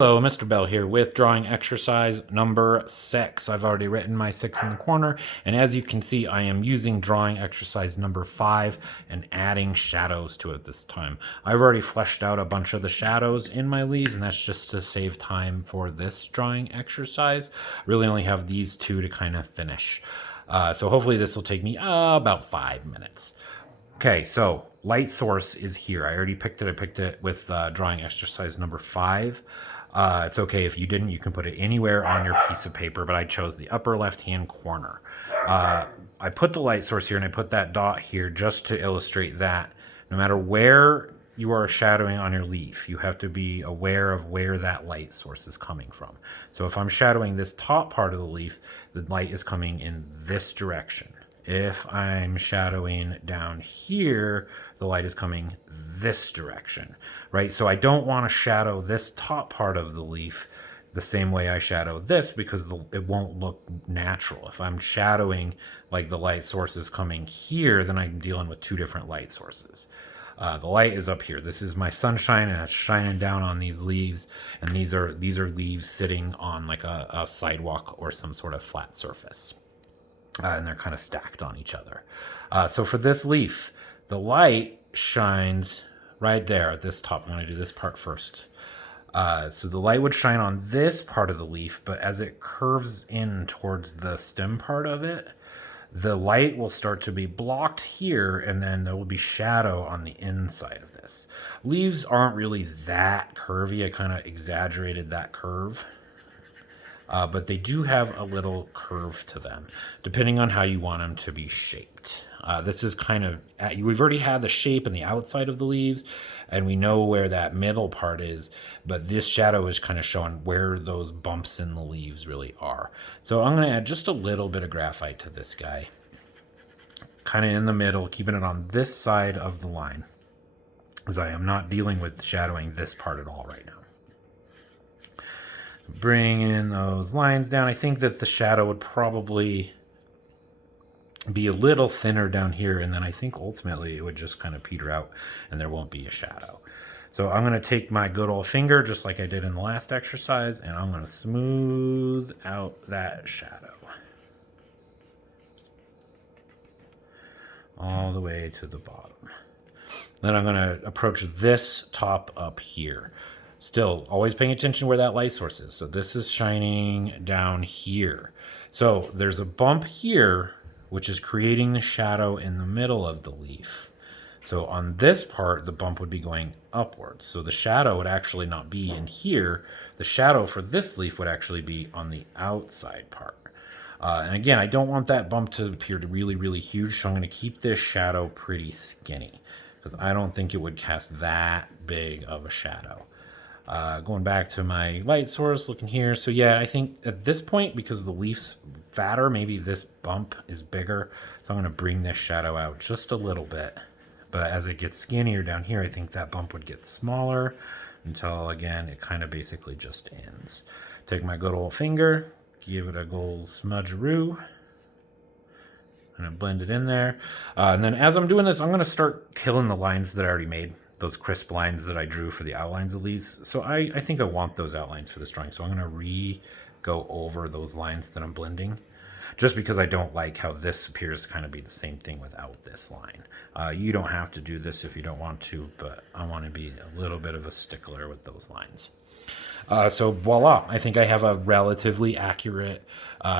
Hello, Mr. Bell here with drawing exercise number 6. I've already written my 6 in the corner, and as you can see, I am using drawing exercise number 5 and adding shadows to it this time. I've already fleshed out a bunch of the shadows in my leaves, and that's just to save time for this drawing exercise. I really only have these two to kind of finish. So hopefully this will take me about 5 minutes. Okay, so light source is here. I already picked it. I picked it with drawing exercise number 5. It's okay if you didn't. You can put it anywhere on your piece of paper, but I chose the upper left-hand corner. I put the light source here, and I put that dot here just to illustrate that no matter where you are shadowing on your leaf, you have to be aware of where that light source is coming from. So if I'm shadowing this top part of the leaf, the light is coming in this direction. If I'm shadowing down here, the light is coming this direction, right? So I don't want to shadow this top part of the leaf the same way I shadow this because it won't look natural. If I'm shadowing like the light source is coming here, then I'm dealing with two different light sources. The light is up here. This is my sunshine, and it's shining down on these leaves, and these are leaves sitting on like a sidewalk or some sort of flat surface. And they're kind of stacked on each other. So for this leaf, the light shines right there at this top. I'm going to do this part first. So the light would shine on this part of the leaf, but as it curves in towards the stem part of it, the light will start to be blocked here, and then there will be shadow on the inside of this. Leaves aren't really that curvy. I kind of exaggerated that curve. But they do have a little curve to them, depending on how you want them to be shaped. This is kind of, we've already had the shape in the outside of the leaves, and we know where that middle part is, but this shadow is kind of showing where those bumps in the leaves really are. So I'm going to add just a little bit of graphite to this guy, kind of in the middle, keeping it on this side of the line, as I am not dealing with shadowing this part at all right now. Bring in those lines down. I think that the shadow would probably be a little thinner down here, and then I think ultimately it would just kind of peter out and there won't be a shadow. So I'm going to take my good old finger, just like I did in the last exercise, and I'm going to smooth out that shadow all the way to the bottom. Then I'm going to approach this top up here. Still, always paying attention where that light source is. So this is shining down here. So there's a bump here, which is creating the shadow in the middle of the leaf. So on this part, the bump would be going upwards. So the shadow would actually not be in here. The shadow for this leaf would actually be on the outside part. And again, I don't want that bump to appear really, really huge. So I'm going to keep this shadow pretty skinny because I don't think it would cast that big of a shadow. Going back to my light source, looking here. So yeah, I think at this point, because the leaf's fatter, maybe this bump is bigger. So I'm going to bring this shadow out just a little bit. But as it gets skinnier down here, I think that bump would get smaller until, again, it kind of basically just ends. Take my good old finger, give it a gold smudgeroo. And blend it in there. And then as I'm doing this, I'm going to start killing the lines that I already made. Those crisp lines that I drew for the outlines of these. So I think I want those outlines for this drawing. So I'm going to go over those lines that I'm blending. Just because I don't like how this appears to kind of be the same thing without this line. You don't have to do this if you don't want to, but I want to be a little bit of a stickler with those lines. So voila, I think I have a relatively accurate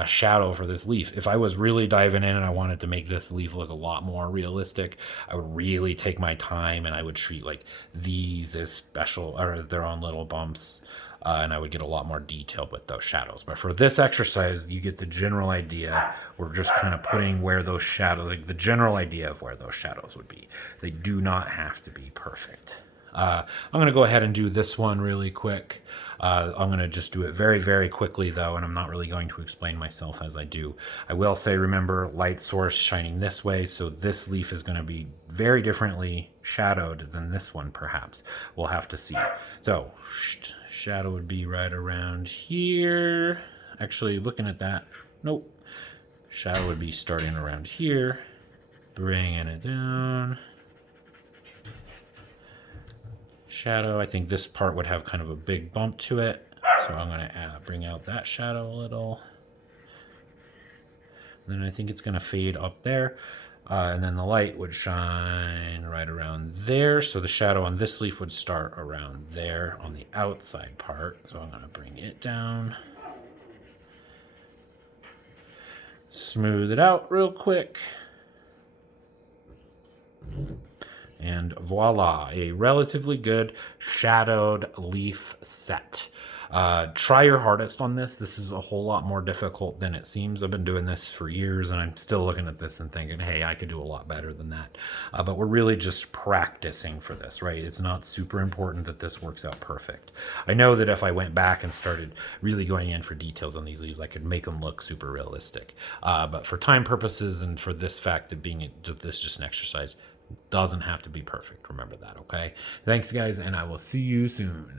shadow for this leaf. If I was really diving in and I wanted to make this leaf look a lot more realistic, I would really take my time and I would treat like these as special or as their own little bumps. And I would get a lot more detailed with those shadows. But for this exercise, you get the general idea. We're just kind of putting where those shadows, like the general idea of where those shadows would be. They do not have to be perfect. I'm going to go ahead and do this one really quick. I'm going to just do it very, very quickly, though, and I'm not really going to explain myself as I do. I will say, remember, light source shining this way, so this leaf is going to be very differently shadowed than this one, perhaps. We'll have to see. So, shadow would be right around here. Actually, looking at that, nope. Shadow would be starting around here, bringing it down. Shadow, I think this part would have kind of a big bump to it. So I'm going to bring out that shadow a little. Then I think it's going to fade up there. And then the light would shine right around there. So the shadow on this leaf would start around there on the outside part. So I'm going to bring it down. Smooth it out real quick. And voila, a relatively good shadowed leaf set. Try your hardest on this. This is a whole lot more difficult than it seems. I've been doing this for years and I'm still looking at this and thinking, hey, I could do a lot better than that. But we're really just practicing for this, right? It's not super important that this works out perfect. I know that if I went back and started really going in for details on these leaves, I could make them look super realistic. But for time purposes and for this fact that being this just an exercise, doesn't have to be perfect. Remember that, okay? Thanks, guys, and I will see you soon.